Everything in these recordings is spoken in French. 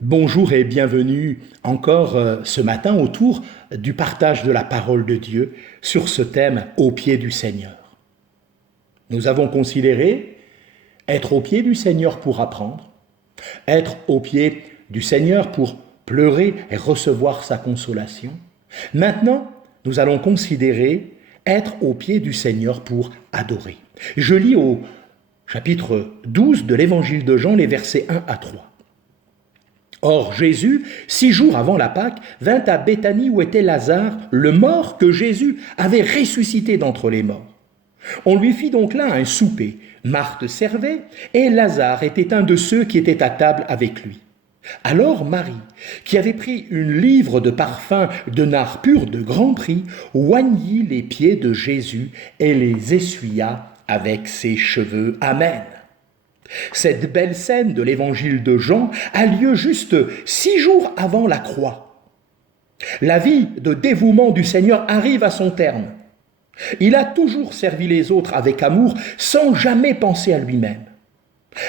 Bonjour et bienvenue encore ce matin autour du partage de la parole de Dieu sur ce thème au pied du Seigneur. Nous avons considéré être au pied du Seigneur pour apprendre, être au pied du Seigneur pour pleurer et recevoir sa consolation. Maintenant, nous allons considérer être au pied du Seigneur pour adorer. Je lis au chapitre 12 de l'évangile de Jean les versets 1 à 3. Or Jésus, 6 jours avant la Pâque, vint à Béthanie où était Lazare, le mort que Jésus avait ressuscité d'entre les morts. On lui fit donc là un souper. Marthe servait et Lazare était un de ceux qui étaient à table avec lui. Alors Marie, qui avait pris une livre de parfum de nard pur de grand prix, oignit les pieds de Jésus et les essuya avec ses cheveux. Amen. Cette belle scène de l'évangile de Jean a lieu juste 6 jours avant la croix. La vie de dévouement du Seigneur arrive à son terme. Il a toujours servi les autres avec amour sans jamais penser à lui-même.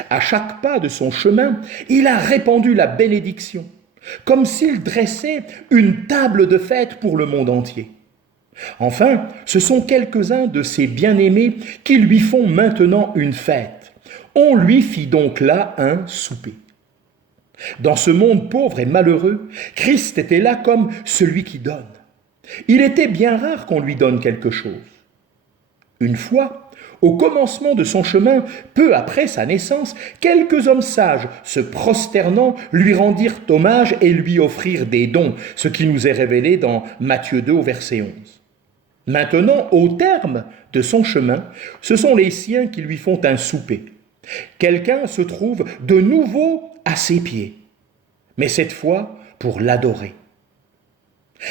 À chaque pas de son chemin, il a répandu la bénédiction, comme s'il dressait une table de fête pour le monde entier. Enfin, ce sont quelques-uns de ses bien-aimés qui lui font maintenant une fête. On lui fit donc là un souper. Dans ce monde pauvre et malheureux, Christ était là comme celui qui donne. Il était bien rare qu'on lui donne quelque chose. Une fois, au commencement de son chemin, peu après sa naissance, quelques hommes sages, se prosternant, lui rendirent hommage et lui offrirent des dons, ce qui nous est révélé dans Matthieu 2 au verset 11. Maintenant, au terme de son chemin, ce sont les siens qui lui font un souper. Quelqu'un se trouve de nouveau à ses pieds, mais cette fois pour l'adorer.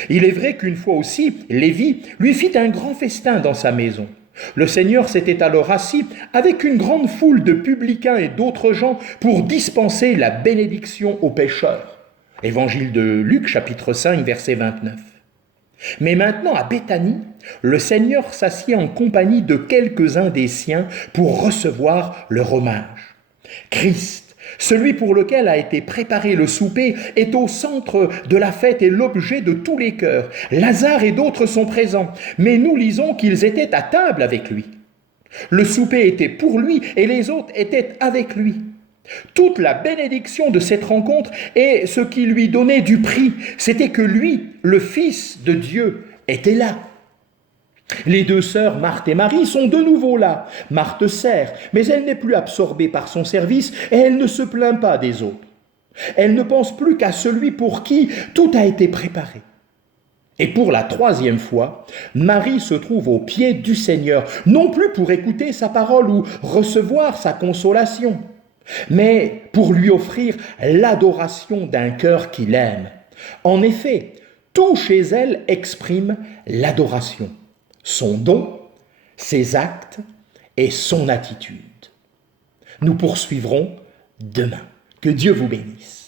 Il est vrai qu'une fois aussi, Lévi lui fit un grand festin dans sa maison. Le Seigneur s'était alors assis avec une grande foule de publicains et d'autres gens pour dispenser la bénédiction aux pécheurs. Évangile de Luc, chapitre 5, verset 29. Mais maintenant, à Béthanie, le Seigneur s'assied en compagnie de quelques-uns des siens pour recevoir leur hommage. Christ, celui pour lequel a été préparé le souper, est au centre de la fête et l'objet de tous les cœurs. Lazare et d'autres sont présents, mais nous lisons qu'ils étaient à table avec lui. Le souper était pour lui et les autres étaient avec lui. Toute la bénédiction de cette rencontre et ce qui lui donnait du prix, c'était que lui, le Fils de Dieu, était là. Les deux sœurs, Marthe et Marie, sont de nouveau là. Marthe sert, mais elle n'est plus absorbée par son service et elle ne se plaint pas des autres. Elle ne pense plus qu'à celui pour qui tout a été préparé. Et pour la 3e fois, Marie se trouve aux pieds du Seigneur, non plus pour écouter sa parole ou recevoir sa consolation, mais pour lui offrir l'adoration d'un cœur qu'il aime. En effet, tout chez elle exprime l'adoration, son don, ses actes et son attitude. Nous poursuivrons demain. Que Dieu vous bénisse.